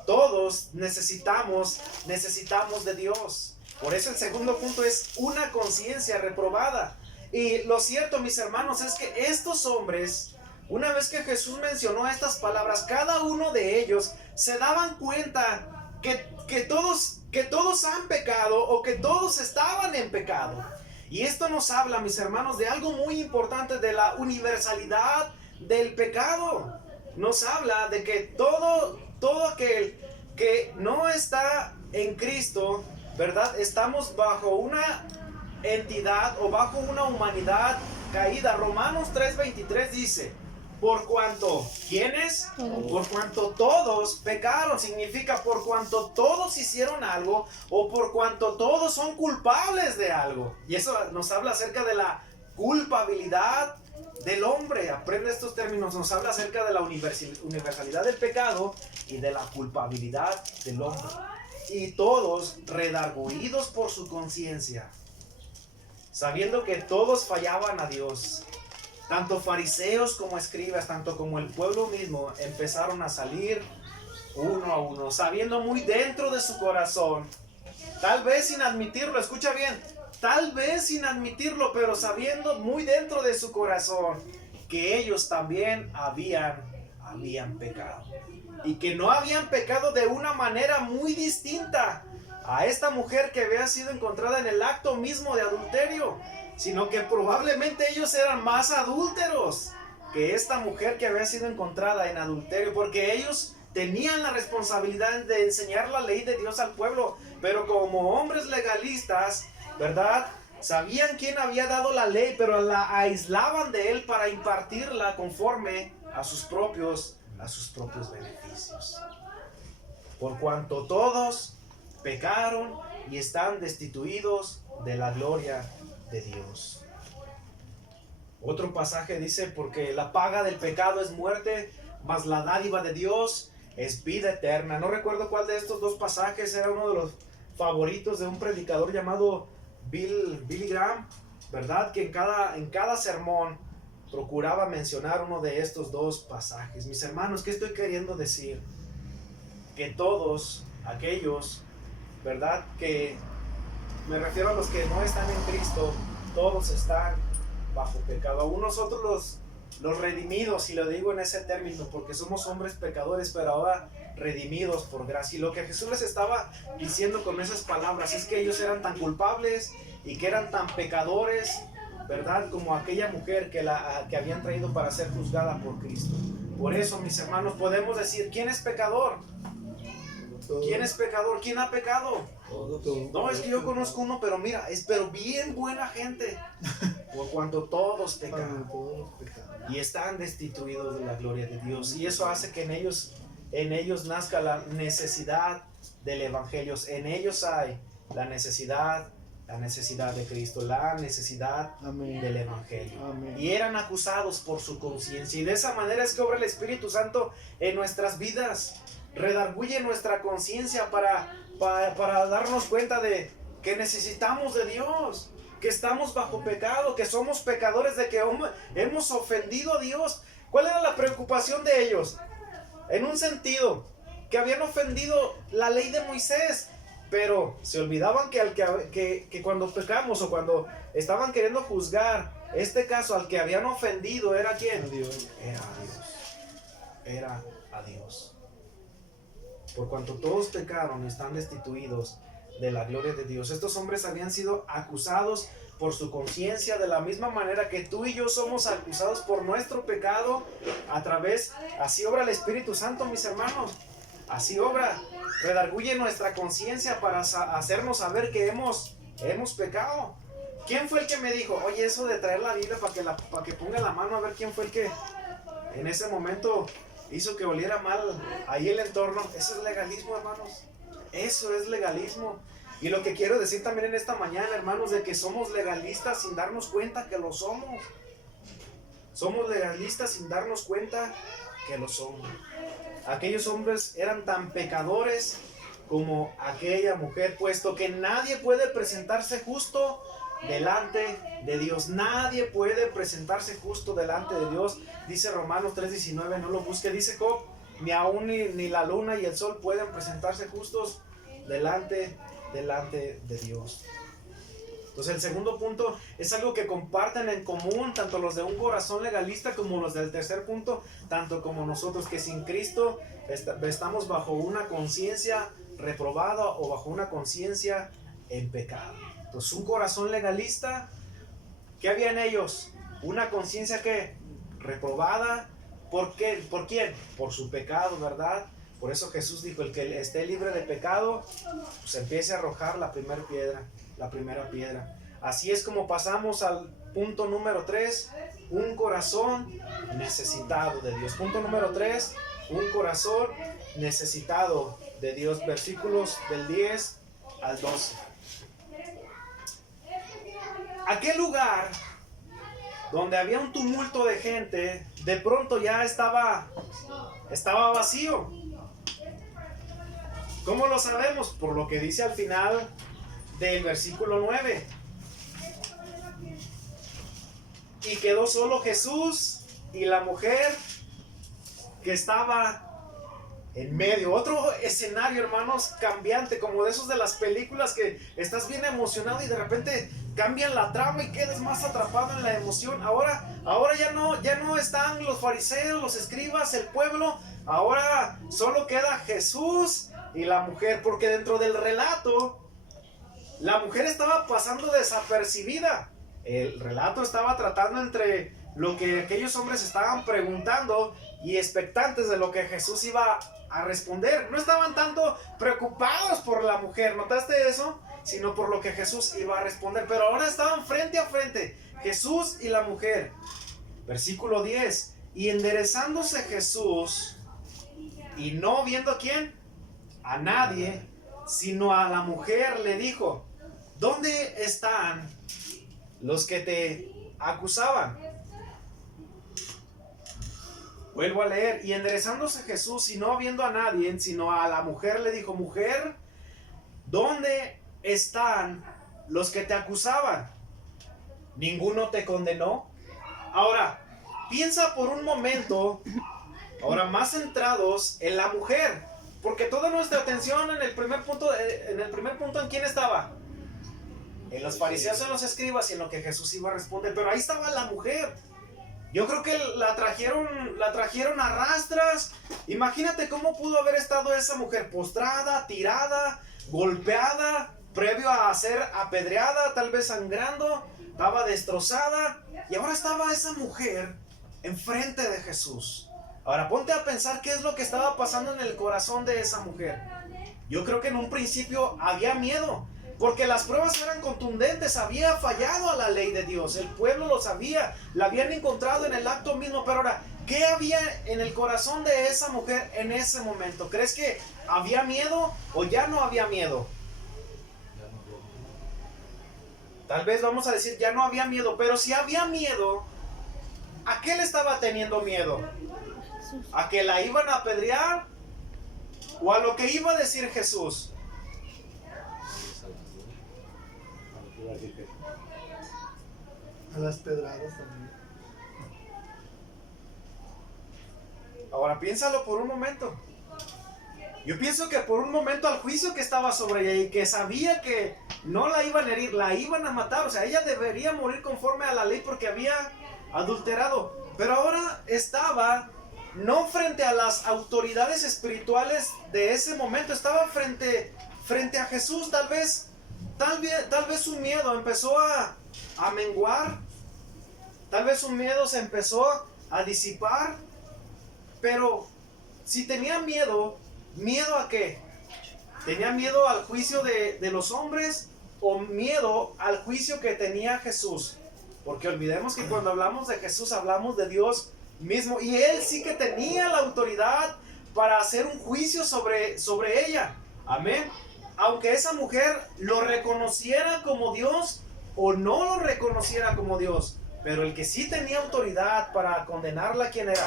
Todos necesitamos de Dios. Por eso el segundo punto es una conciencia reprobada. Y lo cierto, mis hermanos, es que estos hombres, una vez que Jesús mencionó estas palabras, cada uno de ellos se daban cuenta que todos han pecado, o que todos estaban en pecado. Y esto nos habla, mis hermanos, de algo muy importante, de la universalidad del pecado. Nos habla de que todo aquel que no está en Cristo, ¿verdad? Estamos bajo una entidad o bajo una humanidad caída. Romanos 3:23 dice, por cuanto, ¿quiénes? Por cuanto todos pecaron, significa por cuanto todos hicieron algo, o por cuanto todos son culpables de algo. Y eso nos habla acerca de la culpabilidad del hombre. Aprende estos términos, nos habla acerca de la universalidad del pecado y de la culpabilidad del hombre. Y todos redargüidos por su conciencia, sabiendo que todos fallaban a Dios. Tanto fariseos como escribas, tanto como el pueblo mismo, empezaron a salir uno a uno, sabiendo muy dentro de su corazón, tal vez sin admitirlo, escucha bien, tal vez sin admitirlo, pero sabiendo muy dentro de su corazón que ellos también habían pecado. Y que no habían pecado de una manera muy distinta a esta mujer que había sido encontrada en el acto mismo de adulterio, sino que probablemente ellos eran más adúlteros que esta mujer que había sido encontrada en adulterio, porque ellos tenían la responsabilidad de enseñar la ley de Dios al pueblo, pero como hombres legalistas, ¿verdad? Sabían quién había dado la ley, pero la aislaban de él para impartirla conforme a sus propios beneficios. Por cuanto todos pecaron y están destituidos de la gloria de Dios. Otro pasaje dice, porque la paga del pecado es muerte, mas la dádiva de Dios es vida eterna. No recuerdo cuál de estos dos pasajes era uno de los favoritos de un predicador llamado Billy Graham, ¿verdad? Que en cada sermón procuraba mencionar uno de estos dos pasajes. Mis hermanos, ¿qué estoy queriendo decir? Que todos aquellos, ¿verdad? Que me refiero a los que no están en Cristo, todos están bajo pecado. Aún nosotros los redimidos, y lo digo en ese término porque somos hombres pecadores, pero ahora redimidos por gracia. Y lo que Jesús les estaba diciendo con esas palabras es que ellos eran tan culpables y que eran tan pecadores, ¿verdad? Como aquella mujer que habían traído para ser juzgada por Cristo. Por eso, mis hermanos, podemos decir, ¿quién es pecador? ¿Quién es pecador? ¿Quién ha pecado? No, es que yo conozco uno, pero mira, pero bien buena gente. Por cuanto todos pecaron y están destituidos de la gloria de Dios. Y eso hace que en ellos nazca la necesidad del evangelio. En ellos hay la necesidad de Cristo, la necesidad del evangelio. Amén. Y eran acusados por su conciencia. Y de esa manera es que obra el Espíritu Santo en nuestras vidas. Redarguye nuestra conciencia para darnos cuenta de que necesitamos de Dios, que estamos bajo pecado, que somos pecadores, de que hemos ofendido a Dios. ¿Cuál era la preocupación de ellos? En un sentido, que habían ofendido la ley de Moisés, pero se olvidaban que cuando pecamos o cuando estaban queriendo juzgar este caso, al que habían ofendido era ¿quién? Dios. Era a Dios. Por cuanto todos pecaron y están destituidos de la gloria de Dios. Estos hombres habían sido acusados por su conciencia, de la misma manera que tú y yo somos acusados por nuestro pecado a través, así obra el Espíritu Santo, mis hermanos. Así obra, redarguye nuestra conciencia para hacernos saber que hemos pecado. ¿Quién fue el que me dijo, oye, eso de traer la Biblia para que ponga la mano a ver quién fue el que en ese momento hizo que oliera mal ahí el entorno? Eso es legalismo, hermanos. Eso es legalismo. Y lo que quiero decir también en esta mañana, hermanos, de que somos legalistas sin darnos cuenta que lo somos. Somos legalistas sin darnos cuenta que lo somos. Aquellos hombres eran tan pecadores como aquella mujer, puesto que nadie puede presentarse justo delante de Dios. Nadie puede presentarse justo delante de Dios. Dice Romanos 3:19, no lo busque. Dice Job, ni aún ni la luna y el sol pueden presentarse justos delante de Dios. Entonces el segundo punto es algo que comparten en común tanto los de un corazón legalista como los del tercer punto, tanto como nosotros, que sin Cristo estamos bajo una conciencia reprobada o bajo una conciencia en pecado. Entonces un corazón legalista, ¿qué había en ellos? Una conciencia que reprobada. ¿Por qué? ¿Por quién? Por su pecado, ¿verdad? Por eso Jesús dijo, el que esté libre de pecado, pues empiece a arrojar la primera piedra. Así es como pasamos al punto número 3, un corazón necesitado de Dios. Punto número 3, un corazón necesitado de Dios. Versículos del 10 al 12. Aquel lugar donde había un tumulto de gente, de pronto ya estaba vacío. ¿Cómo lo sabemos? Por lo que dice al final del versículo 9. Y quedó solo Jesús y la mujer que estaba en medio. Otro escenario, hermanos, cambiante, como de esos de las películas que estás bien emocionado y de repente cambian la trama y quedas más atrapado en la emoción. Ahora ya no están los fariseos, los escribas, el pueblo. Ahora solo queda Jesús y la mujer, porque dentro del relato la mujer estaba pasando desapercibida. El relato estaba tratando entre lo que aquellos hombres estaban preguntando y expectantes de lo que Jesús iba a responder. No estaban tanto preocupados por la mujer, ¿notaste eso? Sino por lo que Jesús iba a responder. Pero ahora estaban frente a frente, Jesús y la mujer. Versículo 10. Y enderezándose Jesús, y no viendo a quién, a nadie, sino a la mujer, le dijo: ¿dónde están los que te acusaban? Vuelvo a leer. Y enderezándose Jesús, y no viendo a nadie, sino a la mujer, le dijo: mujer, ¿dónde están los que te acusaban? ¿Ninguno te condenó? Ahora, piensa por un momento, ahora más centrados en la mujer, porque toda nuestra atención en el primer punto, ¿en quién estaba? En los fariseos, en los escribas y en lo que Jesús iba a responder. Pero ahí estaba la mujer. Yo creo que la trajeron a rastras. Imagínate cómo pudo haber estado esa mujer: postrada, tirada, golpeada, previo a ser apedreada, tal vez sangrando, estaba destrozada. Y ahora estaba esa mujer enfrente de Jesús. Ahora ponte a pensar qué es lo que estaba pasando en el corazón de esa mujer. Yo creo que en un principio había miedo, porque las pruebas eran contundentes. Había fallado a la ley de Dios, el pueblo lo sabía, la habían encontrado en el acto mismo. Pero ahora, ¿qué había en el corazón de esa mujer en ese momento? ¿Crees que había miedo o ya no había miedo? Tal vez vamos a decir ya no había miedo, pero si había miedo, ¿a qué le estaba teniendo miedo? ¿A que la iban a apedrear? ¿O a lo que iba a decir Jesús? A las pedradas también. Ahora piénsalo por un momento. Yo pienso que por un momento al juicio que estaba sobre ella y que sabía que no la iban a herir, la iban a matar. O sea, ella debería morir conforme a la ley porque había adulterado. Pero ahora estaba no frente a las autoridades espirituales de ese momento, estaba frente a Jesús. Tal vez su miedo empezó a menguar, tal vez su miedo se empezó a disipar. Pero si tenía miedo, ¿miedo a qué? ¿Tenía miedo al juicio de los hombres o miedo al juicio que tenía Jesús? Porque olvidemos que cuando hablamos de Jesús hablamos de Dios mismo, y Él sí que tenía la autoridad para hacer un juicio sobre ella. Amén. Aunque esa mujer lo reconociera como Dios o no lo reconociera como Dios, pero el que sí tenía autoridad para condenarla, ¿quién era?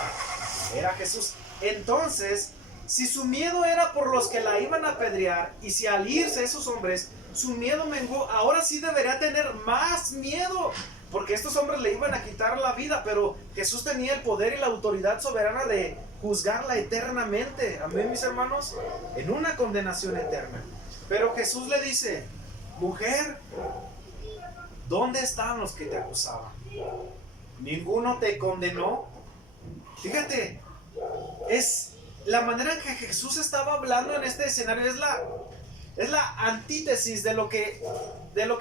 Era Jesús. Entonces, si su miedo era por los que la iban a apedrear, y si al irse esos hombres su miedo menguó, ahora sí debería tener más miedo, porque estos hombres le iban a quitar la vida, pero Jesús tenía el poder y la autoridad soberana de juzgarla eternamente. Amén, mis hermanos, en una condenación eterna. Pero Jesús le dice: mujer, ¿dónde están los que te acusaban? ¿Ninguno te condenó? Fíjate, es la manera en que Jesús estaba hablando en este escenario, es la antítesis de lo que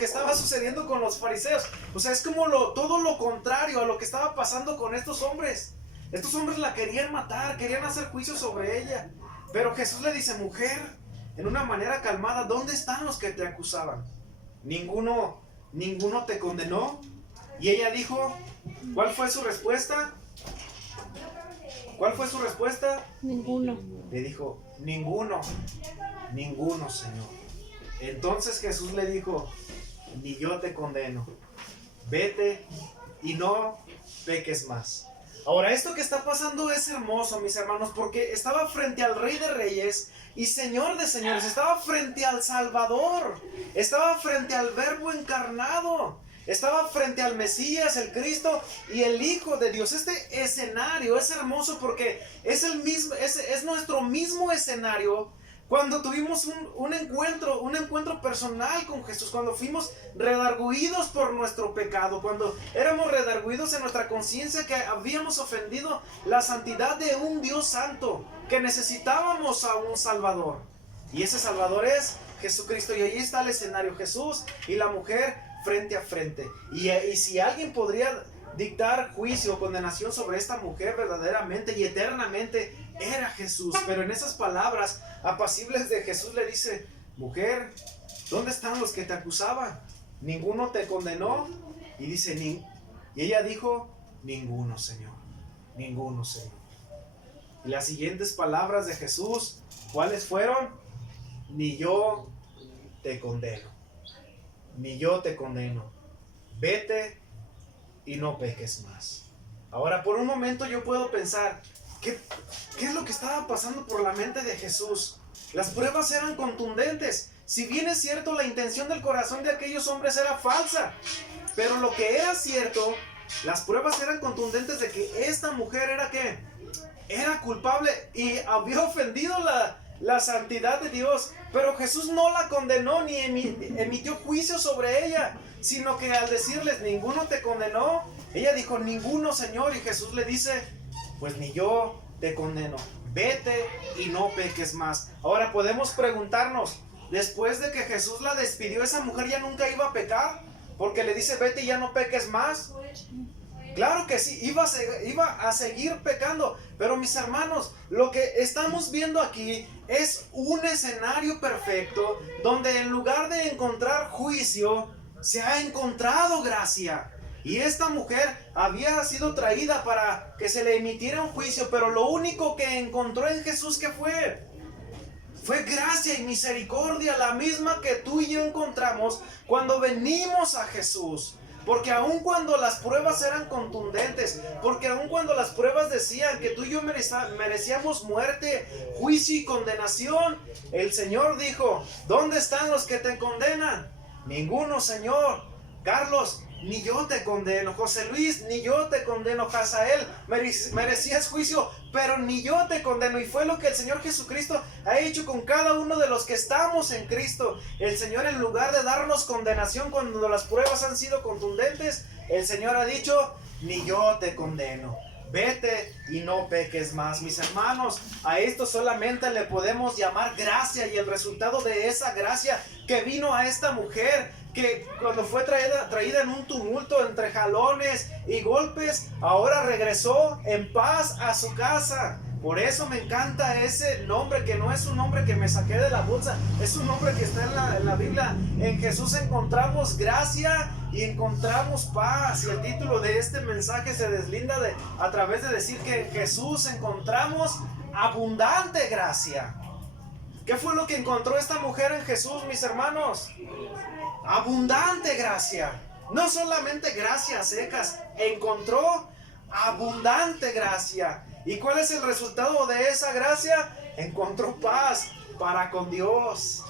estaba sucediendo con los fariseos. O sea, es como todo lo contrario a lo que estaba pasando con estos hombres. Estos hombres la querían matar, querían hacer juicio sobre ella. Pero Jesús le dice: mujer, en una manera calmada, ¿dónde están los que te acusaban? ¿Ninguno te condenó? Y ella dijo, ¿cuál fue su respuesta? ¿Cuál fue su respuesta? Ninguno. Le dijo: ninguno, Señor. Entonces Jesús le dijo: ni yo te condeno, vete y no peques más. Ahora, esto que está pasando es hermoso, mis hermanos, porque estaba frente al Rey de Reyes y Señor de Señores, estaba frente al Salvador, estaba frente al Verbo encarnado, estaba frente al Mesías, el Cristo y el Hijo de Dios. Este escenario es hermoso porque es nuestro mismo escenario cuando tuvimos un encuentro personal con Jesús, cuando fuimos redarguidos por nuestro pecado, cuando éramos redarguidos en nuestra conciencia que habíamos ofendido la santidad de un Dios santo, que necesitábamos a un Salvador. Y ese Salvador es Jesucristo. Y ahí está el escenario: Jesús y la mujer frente a frente. Y si alguien podría dictar juicio o condenación sobre esta mujer verdaderamente y eternamente, era Jesús. Pero en esas palabras apacibles de Jesús le dice: mujer, ¿dónde están los que te acusaban? ¿Ninguno te condenó? Y dice, y ella dijo: ninguno, Señor, ninguno, Señor. Y las siguientes palabras de Jesús, ¿cuáles fueron? Ni yo te condeno, ni yo te condeno. Vete y no peques más. Ahora, por un momento yo puedo pensar, ¿qué es lo que estaba pasando por la mente de Jesús? Las pruebas eran contundentes. Si bien es cierto, la intención del corazón de aquellos hombres era falsa, pero lo que era cierto, las pruebas eran contundentes de que esta mujer era ¿qué? Era culpable y había ofendido la santidad de Dios. Pero Jesús no la condenó ni emitió juicio sobre ella, sino que al decirles: ninguno te condenó, ella dijo: ninguno, Señor. Y Jesús le dice: pues ni yo te condeno, vete y no peques más. Ahora podemos preguntarnos, después de que Jesús la despidió, ¿esa mujer ya nunca iba a pecar? Porque le dice: vete y ya no peques más. Claro que sí, iba a seguir pecando. Pero mis hermanos, lo que estamos viendo aquí es un escenario perfecto donde en lugar de encontrar juicio, se ha encontrado gracia. Y esta mujer había sido traída para que se le emitiera un juicio, pero lo único que encontró en Jesús, ¿qué fue? Fue gracia y misericordia, la misma que tú y yo encontramos cuando venimos a Jesús. Porque aun cuando las pruebas eran contundentes, porque aun cuando las pruebas decían que tú y yo merecíamos muerte, juicio y condenación, el Señor dijo: ¿dónde están los que te condenan? Ninguno, Señor. Carlos, ni yo te condeno. José Luis, ni yo te condeno. Hazael, merecías juicio, pero ni yo te condeno. Y fue lo que el Señor Jesucristo ha hecho con cada uno de los que estamos en Cristo. El Señor, en lugar de darnos condenación cuando las pruebas han sido contundentes, el Señor ha dicho: ni yo te condeno, vete y no peques más. Mis hermanos, a esto solamente le podemos llamar gracia, y el resultado de esa gracia que vino a esta mujer, que cuando fue traída en un tumulto entre jalones y golpes, ahora regresó en paz a su casa. Por eso me encanta ese nombre, que no es un nombre que me saqué de la bolsa, es un nombre que está en la Biblia. En Jesús encontramos gracia y encontramos paz. Y el título de este mensaje se deslinda a través de decir que en Jesús encontramos abundante gracia. ¿Qué fue lo que encontró esta mujer en Jesús, mis hermanos? Abundante gracia. No solamente gracias secas, encontró abundante gracia. ¿Y cuál es el resultado de esa gracia? Encontró paz para con Dios.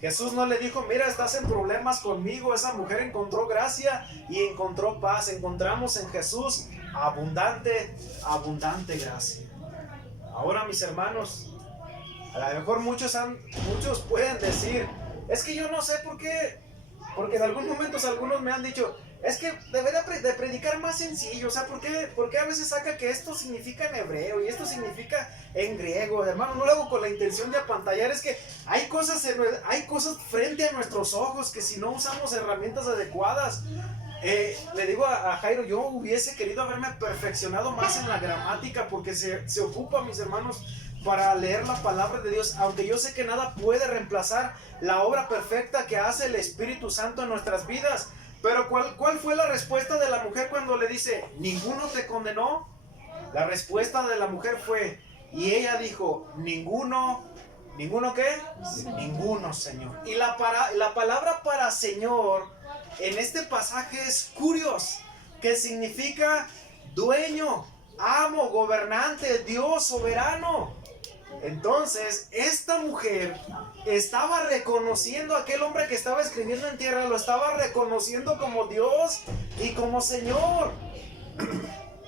Jesús no le dijo: mira, estás en problemas conmigo. Esa mujer encontró gracia y encontró paz. Encontramos en Jesús abundante gracia. Ahora, mis hermanos, a lo mejor muchos pueden decir: es que yo no sé por qué, porque en algunos momentos algunos me han dicho: es que debería de predicar más sencillo. O sea, ¿por qué a veces saca que esto significa en hebreo y esto significa en griego? Hermano, no lo hago con la intención de apantallar. Es que hay cosas frente a nuestros ojos que si no usamos herramientas adecuadas, le digo a Jairo, yo hubiese querido haberme perfeccionado más en la gramática, porque se ocupa, mis hermanos, para leer la palabra de Dios, aunque yo sé que nada puede reemplazar la obra perfecta que hace el Espíritu Santo en nuestras vidas. Pero ¿cuál fue la respuesta de la mujer cuando le dice: ninguno te condenó? La respuesta de la mujer fue, y ella dijo: ninguno ¿qué? Ninguno, Señor. Y la palabra para Señor en este pasaje es kurios, que significa dueño, amo, gobernante, Dios soberano. Entonces, esta mujer estaba reconociendo a aquel hombre que estaba escribiendo en tierra, lo estaba reconociendo como Dios y como Señor.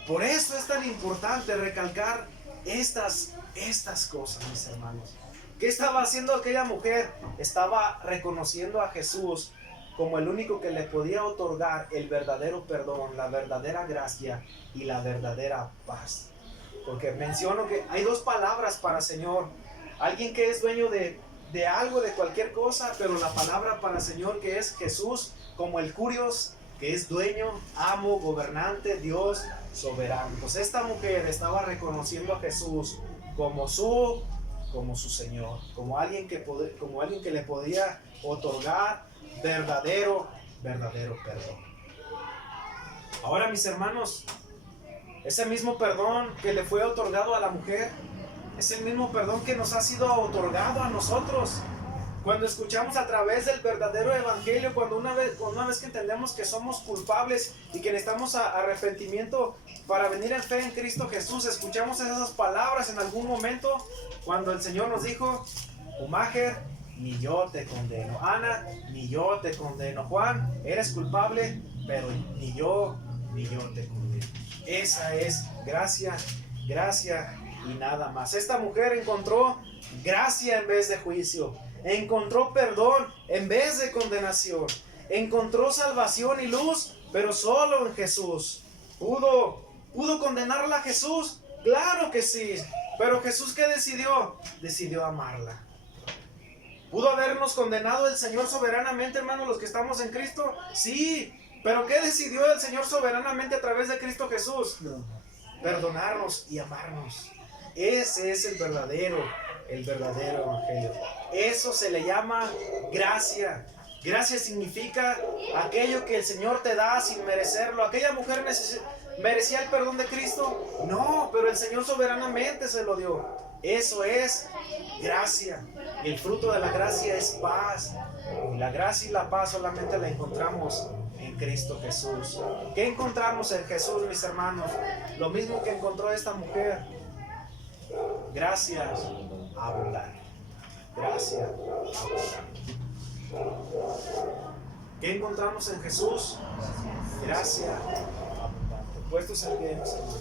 Por eso es tan importante recalcar estas cosas, mis hermanos. ¿Qué estaba haciendo aquella mujer? Estaba reconociendo a Jesús como el único que le podía otorgar el verdadero perdón, la verdadera gracia y la verdadera paz. Porque menciono que hay dos palabras para Señor. Alguien que es dueño de de algo, de cualquier cosa, pero la palabra para el Señor, que es Jesús, como el Curios, que es dueño, amo, gobernante, Dios soberano. Pues esta mujer estaba reconociendo a Jesús como su Señor, como alguien que le podía otorgar verdadero perdón. Ahora, mis hermanos, ese mismo perdón que le fue otorgado a la mujer es el mismo perdón que nos ha sido otorgado a nosotros. Cuando escuchamos a través del verdadero evangelio, cuando una vez que entendemos que somos culpables y que necesitamos arrepentimiento para venir en fe en Cristo Jesús, escuchamos esas palabras en algún momento cuando el Señor nos dijo: Umager, ni yo te condeno. Ana, ni yo te condeno. Juan, eres culpable, pero ni yo te condeno. Esa es gracia y nada más. Esta mujer encontró gracia en vez de juicio. Encontró perdón en vez de condenación. Encontró salvación y luz, pero solo en Jesús. ¿Pudo condenarla a Jesús? Claro que sí. Pero Jesús, ¿qué decidió? Decidió amarla. ¿Pudo habernos condenado el Señor soberanamente, hermanos, los que estamos en Cristo? Sí. ¿Pero qué decidió el Señor soberanamente a través de Cristo Jesús? Perdonarnos y amarnos. Ese es el verdadero evangelio. Eso se le llama gracia. Gracia significa aquello que el Señor te da sin merecerlo. ¿Aquella mujer merecía el perdón de Cristo? No, pero el Señor soberanamente se lo dio. Eso es gracia. Y el fruto de la gracia es paz. Y la gracia y la paz solamente la encontramos en Cristo Jesús. ¿Qué encontramos en Jesús, mis hermanos? Lo mismo que encontró esta mujer. Gracia abundante. Gracia abundante. ¿Qué encontramos en Jesús? Gracia abundante. Puestos en pie, mis hermanos.